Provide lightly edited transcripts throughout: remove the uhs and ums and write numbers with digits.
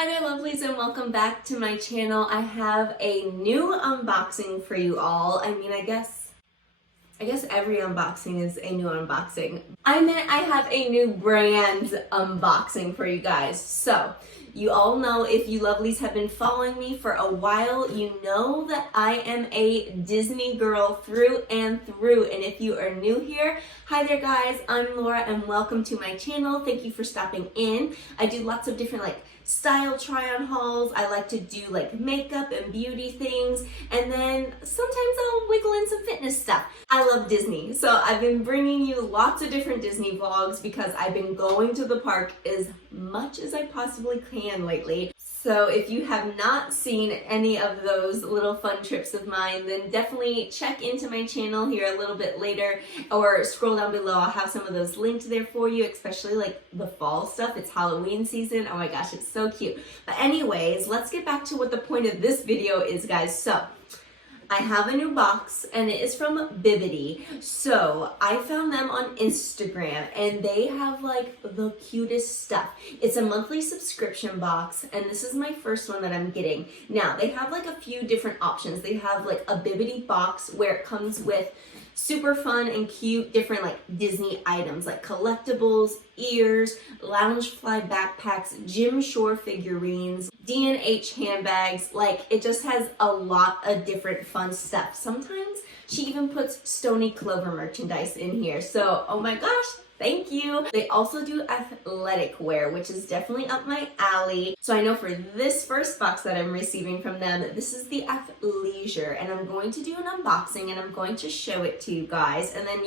Hi there lovelies and welcome back to my channel. I have a new unboxing for you all. I guess every unboxing is a new unboxing. I have a new brand unboxing for you guys. So you all know, if you lovelies have been following me for a while, you know that I am a Disney girl through and through. And if you are new here, hi there guys, I'm Laura and welcome to my channel. Thank you for stopping in. I do lots of different style try-on hauls. I like to do makeup and beauty things, and then sometimes I'll wiggle in some fitness stuff. I love Disney, so I've been bringing you lots of different Disney vlogs because I've been going to the park as much as I possibly can lately. So if you have not seen any of those little fun trips of mine, then definitely check into my channel here a little bit later or scroll down below. I'll have some of those linked there for you, especially the fall stuff. It's Halloween season. Oh my gosh, it's so cute. But anyways, let's get back to what the point of this video is, guys. So I have a new box and it is from Bibbidi. So I found them on Instagram and they have the cutest stuff. It's a monthly subscription box and this is my first one that I'm getting. Now they have a few different options. They have a Bibbidi box where it comes with super fun and cute different Disney items like collectibles, ears, Loungefly backpacks, Jim Shore figurines, D&H handbags. It just has a lot of different fun stuff. Sometimes she even puts Stony Clover merchandise in here. So, oh my gosh, thank you. They also do athletic wear, which is definitely up my alley. So I know for this first box that I'm receiving from them, this is the Athleisure, and I'm going to do an unboxing and I'm going to show it to you guys and then,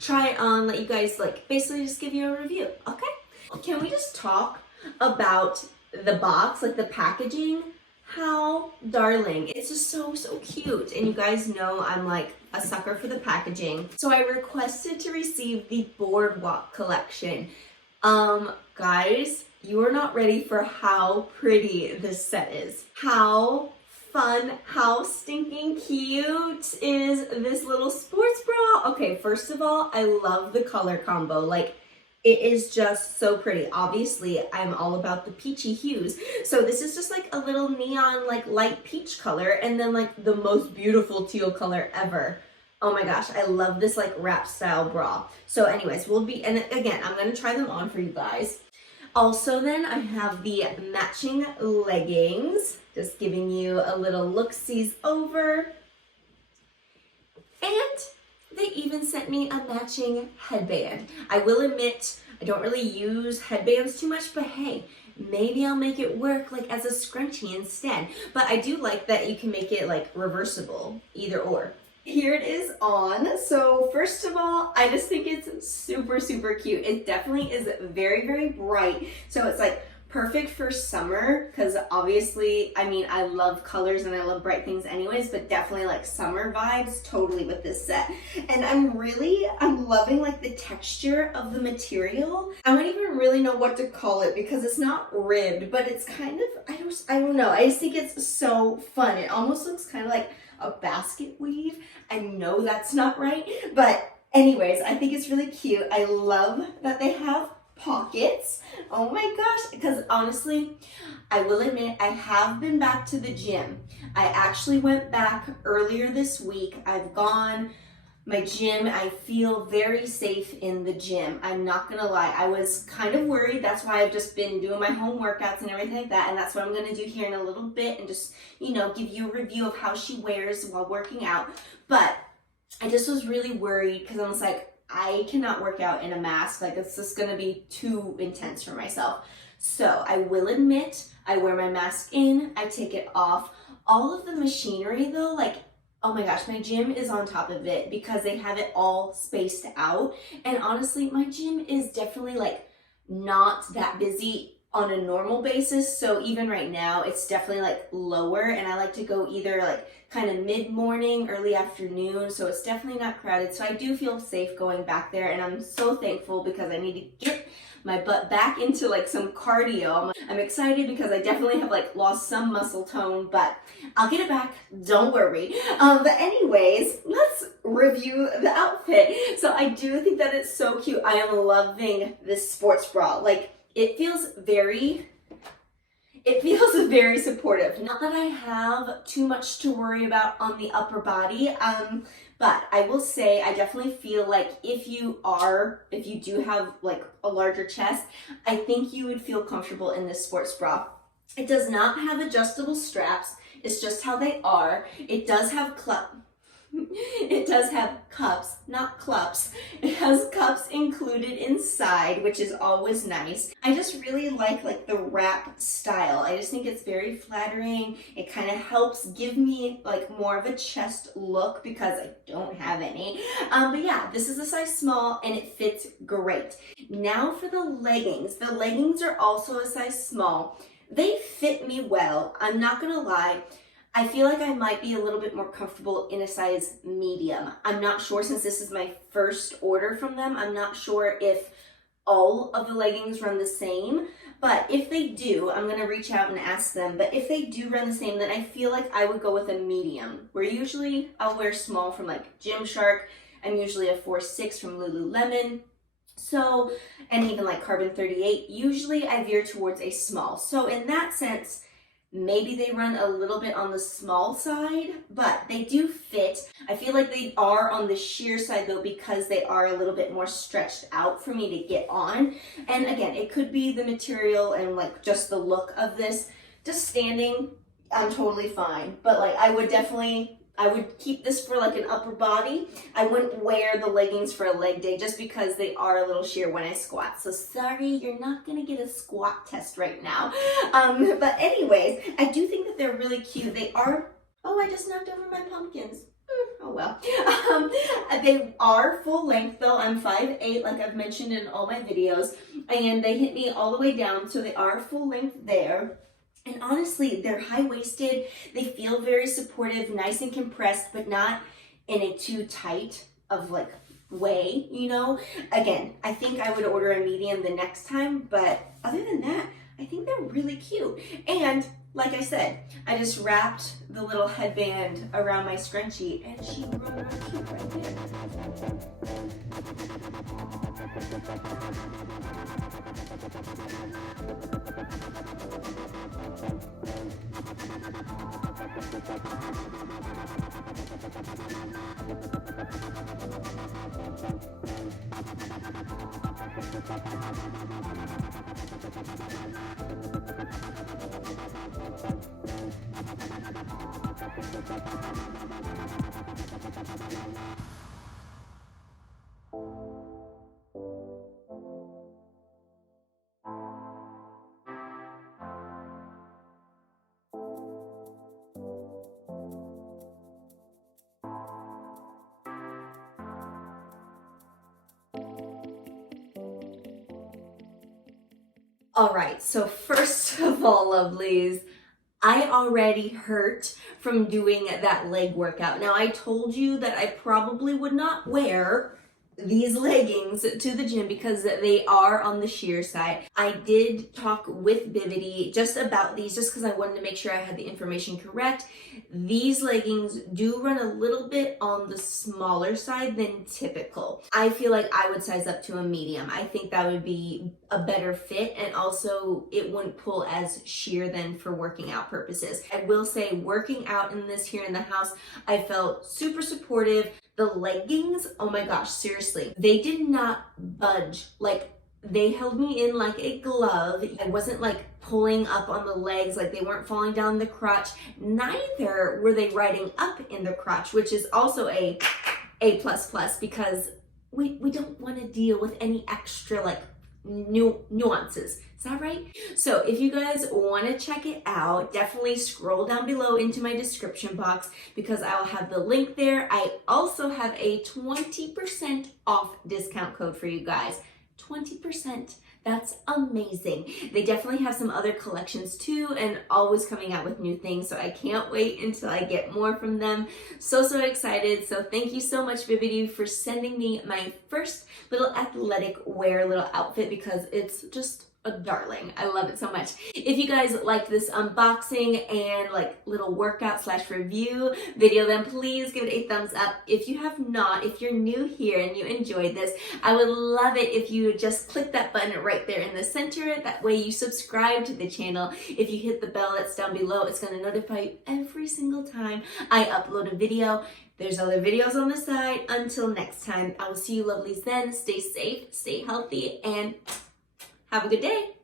try it on, let you guys basically just give you a review, okay? Can we just talk about the box, the packaging? How darling. It's just so cute. And you guys know I'm a sucker for the packaging. So I requested to receive the Boardwalk Collection. Guys, you are not ready for how pretty this set is. How fun, how stinking cute is this little sports bra? Okay, first of all, I love the color combo. It is just so pretty. Obviously, I'm all about the peachy hues. So this is just a little neon, light peach color, and then the most beautiful teal color ever. Oh my gosh, I love this wrap style bra. So anyways, and again, I'm gonna try them on for you guys. Also then, I have the matching leggings, just giving you a little look-sees over. And they even sent me a matching headband. I will admit, I don't really use headbands too much, but hey, maybe I'll make it work as a scrunchie instead. But I do like that you can make it reversible, either or. Here it is on. So first of all, I just think it's super cute. It definitely is very bright. So it's perfect for summer because obviously, I love colors and I love bright things anyways, but definitely summer vibes totally with this set. And I'm loving the texture of the material. I don't even really know what to call it because it's not ribbed, but it's kind of, I don't know. I just think it's so fun. It almost looks kind of like a basket weave. I know that's not right, but anyways, I think it's really cute. I love that they have pockets. Oh my gosh, because honestly, I will admit I have been back to the gym. I actually went back earlier this week. I've gone. My gym, I feel very safe in the gym. I'm not gonna lie. I was kind of worried. That's why I've just been doing my home workouts and everything like that. And that's what I'm gonna do here in a little bit and just, give you a review of how she wears while working out. But I just was really worried because I was I cannot work out in a mask. It's just gonna be too intense for myself. So I will admit, I wear my mask in, I take it off. All of the machinery though, oh my gosh, my gym is on top of it because they have it all spaced out. And honestly, my gym is definitely not that busy on a normal basis. So even right now, it's definitely lower, and I like to go either kind of mid-morning, early afternoon. So it's definitely not crowded. So I do feel safe going back there, and I'm so thankful because I need to get my butt back into some cardio. I'm excited because I definitely have lost some muscle tone, but I'll get it back, don't worry. But anyways, let's review the outfit. So I do think that it's so cute. I am loving this sports bra. It feels very It feels very supportive. Not that I have too much to worry about on the upper body, but I will say I definitely feel like if you do have like a larger chest, I think you would feel comfortable in this sports bra. It does not have adjustable straps. It's just how they are. It does have cups, not clups. It has cups included inside, which is always nice. I just really like the wrap style. I just think it's very flattering. It kind of helps give me like more of a chest look because I don't have any. But yeah, this is a size small and it fits great. Now for the leggings. The leggings are also a size small. They fit me well. I'm not gonna lie. I feel like I might be a little bit more comfortable in a size medium. I'm not sure, since this is my first order from them, I'm not sure if all of the leggings run the same, but if they do, I'm gonna reach out and ask them, but if they do run the same, then I feel like I would go with a medium, where usually I'll wear small from like Gymshark. I'm usually a 4'6" from Lululemon. So, and even like Carbon 38, usually I veer towards a small. So in that sense, maybe they run a little bit on the small side, but they do fit. I feel like they are on the sheer side though, because they are a little bit more stretched out for me to get on. And again, it could be the material and like just the look of this. Just standing, I'm totally fine. But like I would keep this for like an upper body. I wouldn't wear the leggings for a leg day just because they are a little sheer when I squat. So sorry, you're not gonna get a squat test right now. But anyways, I do think that they're really cute. They are, oh, I just knocked over my pumpkins. Oh well. They are full length though. I'm 5'8", like I've mentioned in all my videos, and they hit me all the way down, so they are full length there. And honestly, they're high-waisted. They feel very supportive, nice and compressed, but not in a too tight of like way, you know? Again, I think I would order a medium the next time, but other than that, I think they're really cute. And like I said, I just wrapped the little headband around my scrunchie and she really cute right there. All right, so first of all, lovelies, I already hurt from doing that leg workout. Now, I told you that I probably would not wear these leggings to the gym because they are on the sheer side. I did talk with Bibbidi just about these, just because I wanted to make sure I had the information correct. These leggings do run a little bit on the smaller side than typical. I feel like I would size up to a medium. I think that would be a better fit, and also it wouldn't pull as sheer then for working out purposes. I will say, working out in this here in the house, I felt super supportive. The leggings, oh my gosh, seriously, they did not budge. Like, they held me in like a glove. I wasn't like pulling up on the legs, like they weren't falling down the crotch. Neither were they riding up in the crotch, which is also a plus because we don't want to deal with any extra like nuances. Is that right? So if you guys want to check it out, definitely scroll down below into my description box because I'll have the link there. I also have a 20% off discount code for you guys. 20%. That's amazing. They definitely have some other collections too, and always coming out with new things, so I can't wait until I get more from them. So excited. So thank you so much, Bibbidi, for sending me my first little athletic wear little outfit because it's just a darling. I love it so much. If you guys like this unboxing and like little workout / review video, then please give it a thumbs up. If you have not, if you're new here and you enjoyed this, I would love it if you would just click that button right there in the center. That way you subscribe to the channel. If you hit the bell that's down below, it's going to notify you every single time I upload a video. There's other videos on the side. Until next time, I will see you lovelies then. Stay safe, stay healthy, and have a good day.